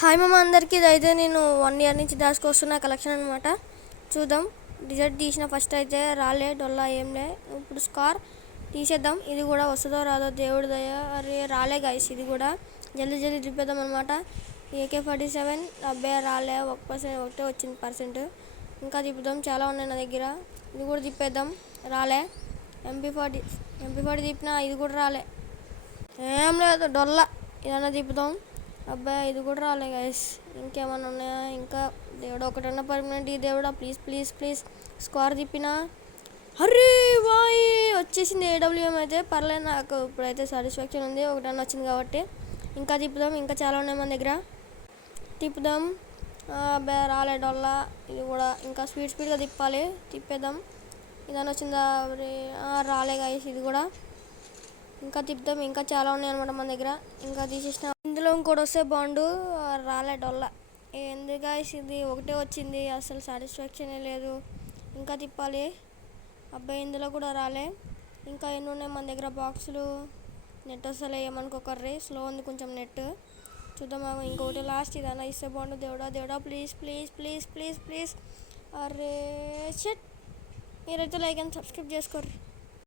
Hi మామ అందరికీ. ఇదైతే నేను 1 ఇయర్ నుంచి దాచుకొస్తున్న కలెక్షన్ అనమాట. చూద్దాం. డిజర్ట్ తీసిన ఫస్ట్ అయితే రాలే డొల్లా ఏంలే. ఇప్పుడు స్కార్ తీసేద్దాం. ఇది కూడా వస్తుందో రాదో దేవుడి దయ. అరే రాలే గైస్, ఇది కూడా జల్దీ జల్దీ తిప్పేద్దాం అనమాట. AK-47 అబ్బాయి రాలే, 1% ఒకటే వచ్చింది పర్సెంట్. ఇంకా తిప్పుదాం, చాలా ఉన్నాయి నా దగ్గర. ఇది కూడా తిప్పేద్దాం. రాలే. MP40 తిప్పినా ఇది కూడా రాలే. ఏం లేదు డొల్లా. ఏదైనా తిప్పుదాం. అబ్బాయి ఇది కూడా రాలే గైస్. ఇంకేమన్నా ఉన్నాయా? ఇంకా దేవుడు ఒకటన్నా పర్మనెంట్. ఈ దేవుడా ప్లీజ్ ప్లీజ్ ప్లీజ్. స్కోర్ తిప్పినా అరే వాయ్ వచ్చేసింది. AWM అయితే పర్లేదు, నాకు ఇప్పుడైతే సాటిస్ఫాక్షన్ ఉంది. ఒకటన్నా వచ్చింది కాబట్టి. ఇంకా తిప్పుదాం, ఇంకా చాలా ఉన్నాయి మన దగ్గర. తిప్పుదాం. అబ్బాయి రాలే డొల్లా. ఇది కూడా ఇంకా స్పీడ్గా తిప్పాలి. తిప్పేద్దాం. ఇదన్నా వచ్చిందా? రాలే గైస్, ఇది కూడా. ఇంకా తిప్పుదాం, ఇంకా చాలా ఉన్నాయి అనమాట మన దగ్గర. ఇంకా తీసేసిన ఇందులో ఇంకోటి వస్తే బాగుండు. రాలే డొల్లా. ఎందుకు గాయస్, ఇది ఒకటే వచ్చింది, అసలు సాటిస్ఫాక్షనే లేదు. ఇంకా తిప్పాలి. అబ్బాయి ఇందులో కూడా రాలే. ఇంకా ఎన్ని ఉన్నాయి మన దగ్గర బాక్సులు. నెట్ వస్తలే ఏమనుకోకర్రీ, స్లో ఉంది కొంచెం నెట్. చూద్దాం. ఇంకొకటి లాస్ట్ ఇదన్నా ఇస్తే బాగుండు. దేవుడా please please please please please. అరే షట్. మీరైతే లైక్ అండ్ సబ్స్క్రైబ్ చేసుకోర్రి.